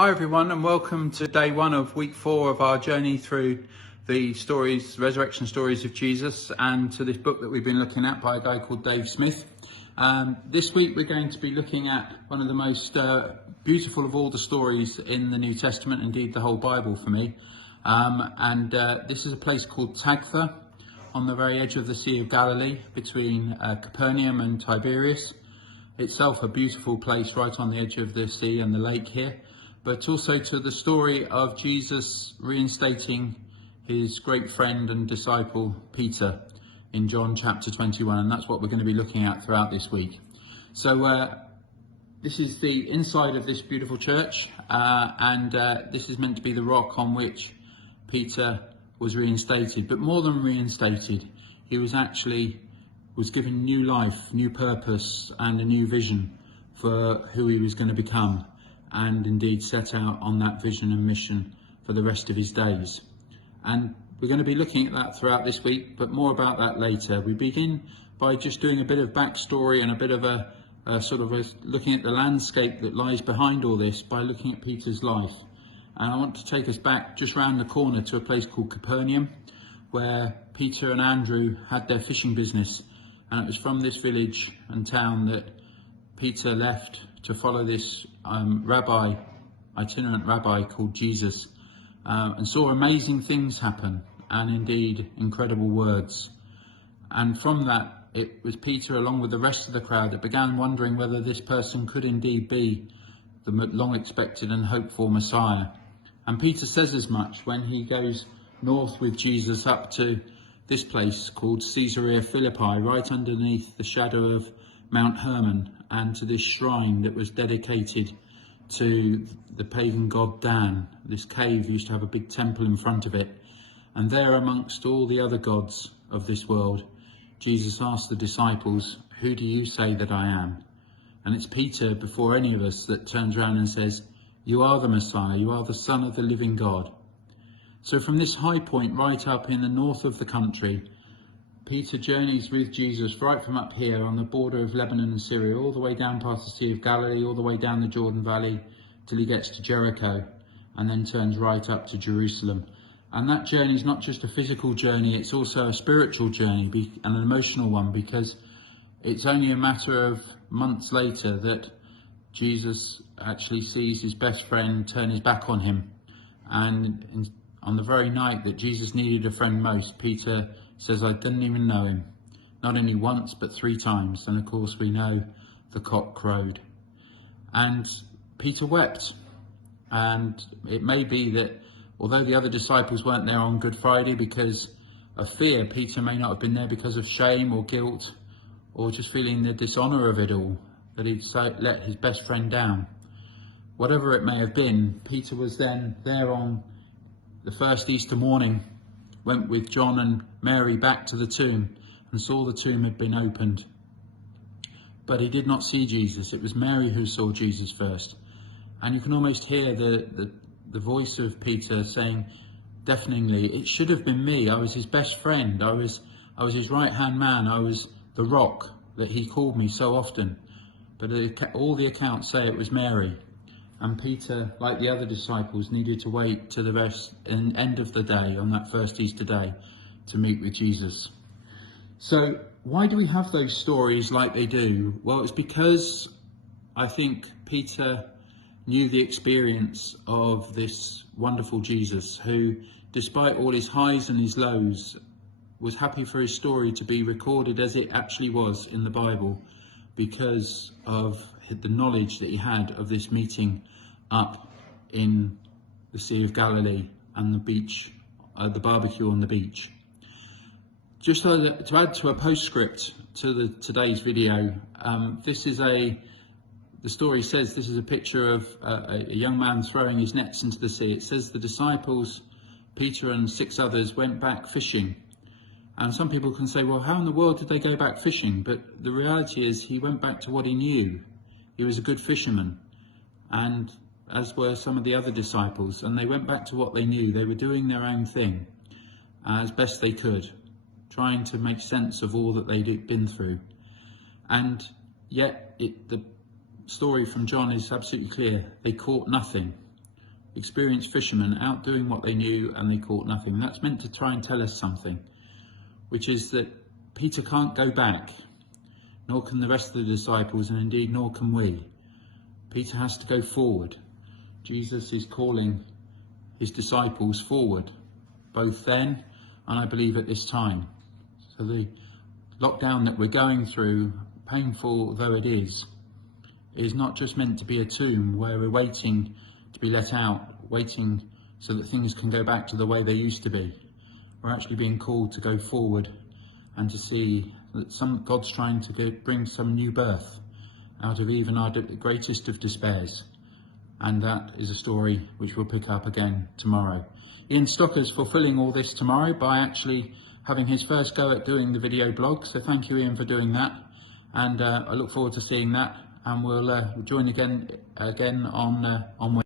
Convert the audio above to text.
Hi everyone, and welcome to day one of week 4 of our journey through the resurrection stories of Jesus, and to this book that we've been looking at by a guy called Dave Smith. This week we're going to be looking at one of the most beautiful of all the stories in the New Testament, indeed the whole Bible for me. This is a place called Tagtha on the very edge of the Sea of Galilee between Capernaum and Tiberias. Itself a beautiful place right on the edge of the sea and the lake here, but also to the story of Jesus reinstating his great friend and disciple Peter in John chapter 21, and that's what we're going to be looking at throughout this week. So this is the inside of this beautiful church, and this is meant to be the rock on which Peter was reinstated. But more than reinstated, he was given new life, new purpose and a new vision for who he was going to become, and indeed set out on that vision and mission for the rest of his days. And we're going to be looking at that throughout this week, but more about that later. We begin by just doing a bit of backstory and a bit of looking at the landscape that lies behind all this by looking at Peter's life. And I want to take us back just round the corner to a place called Capernaum, where Peter and Andrew had their fishing business. And it was from this village and town that Peter left to follow this itinerant rabbi called Jesus, and saw amazing things happen, and indeed incredible words. And from that, it was Peter, along with the rest of the crowd, that began wondering whether this person could indeed be the long expected and hoped for Messiah. And Peter says as much when he goes north with Jesus up to this place called Caesarea Philippi, right underneath the shadow of Mount Hermon, and to this shrine that was dedicated to the pagan god Dan. This cave used to have a big temple in front of it, and there amongst all the other gods of this world, Jesus asked the disciples, "Who do you say that I am?" And it's Peter, before any of us, that turns around and says, "You are the Messiah, you are the Son of the living God." So from this high point right up in the north of the country, Peter journeys with Jesus right from up here on the border of Lebanon and Syria, all the way down past the Sea of Galilee, all the way down the Jordan Valley, till he gets to Jericho, and then turns right up to Jerusalem. And that journey is not just a physical journey, it's also a spiritual journey and an emotional one, because it's only a matter of months later that Jesus actually sees his best friend turn his back on him. And on the very night that Jesus needed a friend most, Peter says, "I didn't even know him." Not only once, but 3 times. And of course we know the cock crowed. And Peter wept. And it may be that although the other disciples weren't there on Good Friday because of fear, Peter may not have been there because of shame or guilt, or just feeling the dishonour of it all, that he'd let his best friend down. Whatever it may have been, Peter was then there on the first Easter morning, went with John and Mary back to the tomb and saw the tomb had been opened. But he did not see Jesus. It was Mary who saw Jesus first. And you can almost hear the voice of Peter saying deafeningly, "It should have been me. I was his best friend. I was his right-hand man. I was the rock that he called me so often." But all the accounts say it was Mary. And Peter, like the other disciples, needed to wait to the end of the day, on that first Easter day, to meet with Jesus. So why do we have those stories like they do? Well, it's because I think Peter knew the experience of this wonderful Jesus, who, despite all his highs and his lows, was happy for his story to be recorded as it actually was in the Bible, because of the knowledge that he had of this meeting up in the Sea of Galilee and the beach, the barbecue on the beach. Just to add to a postscript to today's video, the story says this is a picture of a young man throwing his nets into the sea. It says the disciples, Peter and 6 others, went back fishing. And some people can say, well, how in the world did they go back fishing? But the reality is he went back to what he knew. He was a good fisherman, and as were some of the other disciples, and they went back to what they knew. They were doing their own thing as best they could, trying to make sense of all that they'd been through. And yet the story from John is absolutely clear. They caught nothing. experienced fishermen out doing what they knew, and they caught nothing. And that's meant to try and tell us something, which is that Peter can't go back, nor can the rest of the disciples, and indeed nor can we. Peter has to go forward. Jesus is calling his disciples forward, both then and I believe at this time. So the lockdown that we're going through, painful though it is not just meant to be a tomb where we're waiting to be let out, waiting so that things can go back to the way they used to be. We're actually being called to go forward and to see that God's trying to bring some new birth out of even our greatest of despairs. And that is a story which we'll pick up again tomorrow. Ian Stocker's fulfilling all this tomorrow by actually having his first go at doing the video blog. So thank you, Ian, for doing that. And I look forward to seeing that. And we'll join again on Wednesday.